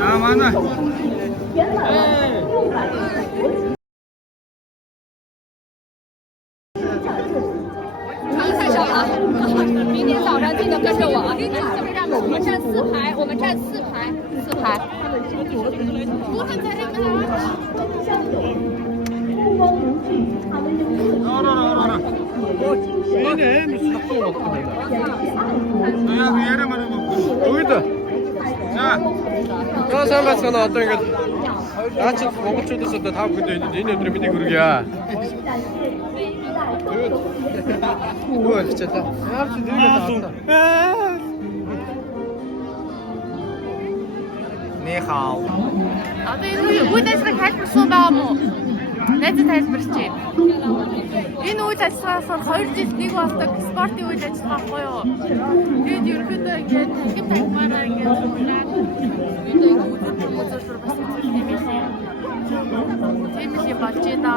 啊，完了。场太少了，明天早上记得跟着我。我们站4排，我们站4排，4排。자, 마스가 나왔던 이거 아침 먹을 줄도 썼다 다 근데 니네들이 밑에 그러기야. 누가 진짜 할수 있는 게 나왔다. 你好。Вы десь хайх суудааму. Найз тайз бэрчээ. Энэ үед ажилласаар 2 жил нэг болдог спортын үед ажилласан байхгүй юу? Тэгээд ерөнхийдөө ингээд тангим тангимаараа ингээд суулаад үзүүлж бас тийм юм болж байна.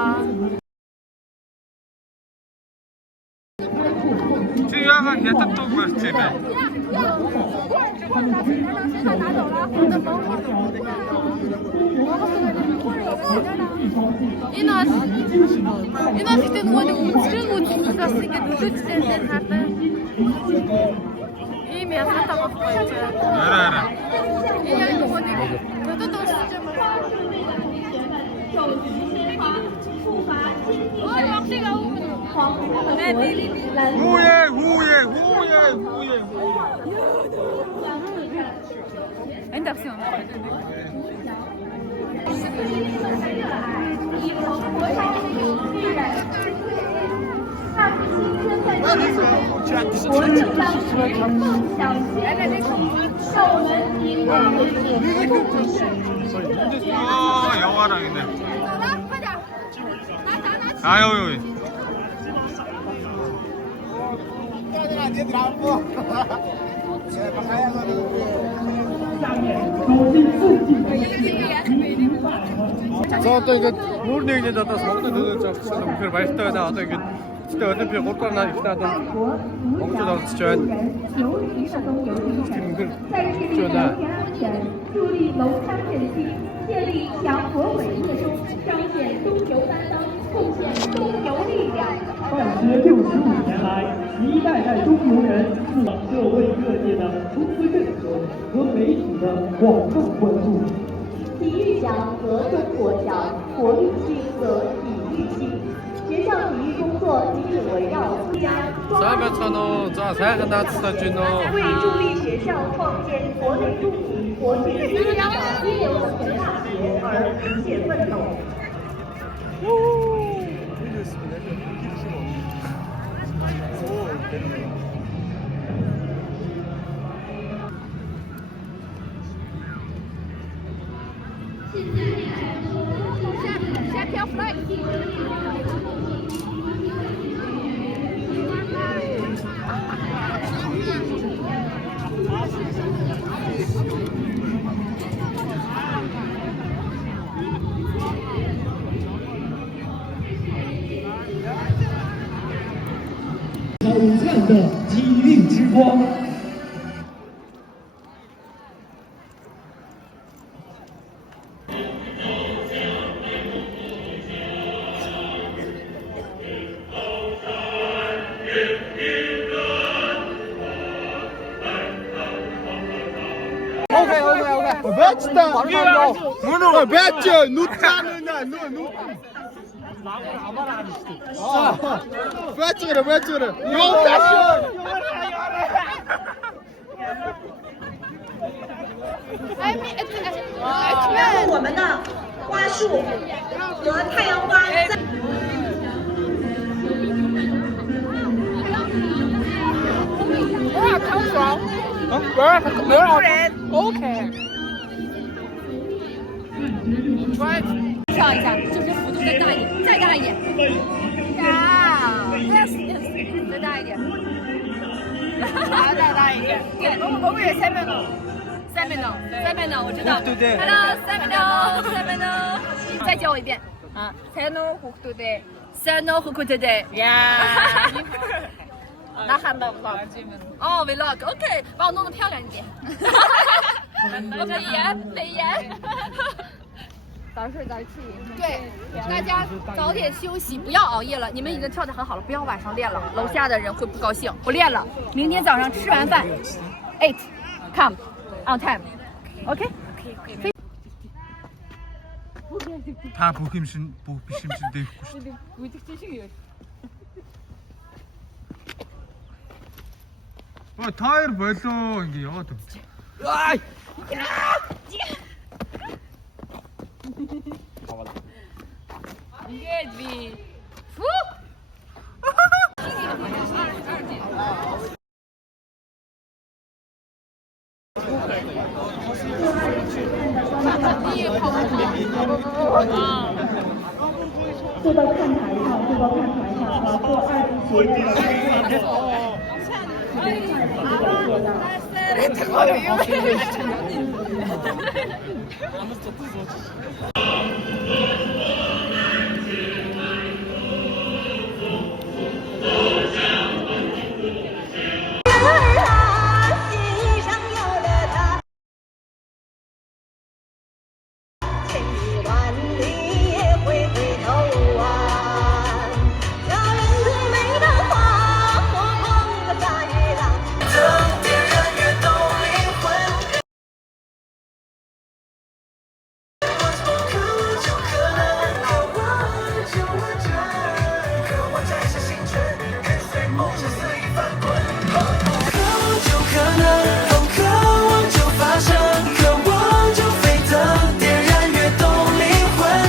Чи яагаад хятад дуу барьж байна? Энэ гэхдээ нөгөө нэг үзрэг бас ингээд үзүүлсэн хардаг. Ийм ясаатай байхгүй юу? Араа. Энэ яг нөгөө нэг төдөд уусч юм байна. 후예. Attention. 国际上和梦想结合，让我们以更为解共识。 영화랑이네. 아유. 저 어떤 이게 모르는 얘기인데 어떤 먹는 데도 좀 별 맛있다거나 어떤 이게 진짜 어떤 별 먹거나 있다던 먹지도 진짜 助力龙昌振兴，建立强国稳业中，彰显中游担当，贡献中游力量。办学65年来，一代代中游人自社会各界的充分认可和媒体的广泛关注。体育奖和中国奖，活力性和体育性。学校体育工作紧紧围绕400,000원. 자, 사양은 나왔어, 준호. 为助力学校创建国内重点国际体育一流的大学而不懈奋斗。先飘 flag。 璀璨的体育之光。배치다. 문어가 배치. 누타는다. 누. 배치그래. 용다시. 我们的花束和太阳花在。哇，汤爽！没有人 ，OK。跳一下，就是幅度再大一点，再大一点。呀 ，yes， 再大一点。还要再大一点。对，我们也3分钟。3分钟，我知道。对对。Hello，3分钟。再教我一遍。啊，才能呼对对，才能呼对对。呀。那喊到 vlog。哦 vlog，OK，把我弄得漂亮一点。美颜美颜。早睡早起。对，大家早点休息，不要熬夜了。你们已经跳得很好了，不要晚上练了，楼下的人会不高兴。不练了，明天早上吃完饭 ，8 come on time，OK？다 복심신 복심신데 타이어 벌써 이게 여도. Engage.坐到看台上，做2级学院的工作。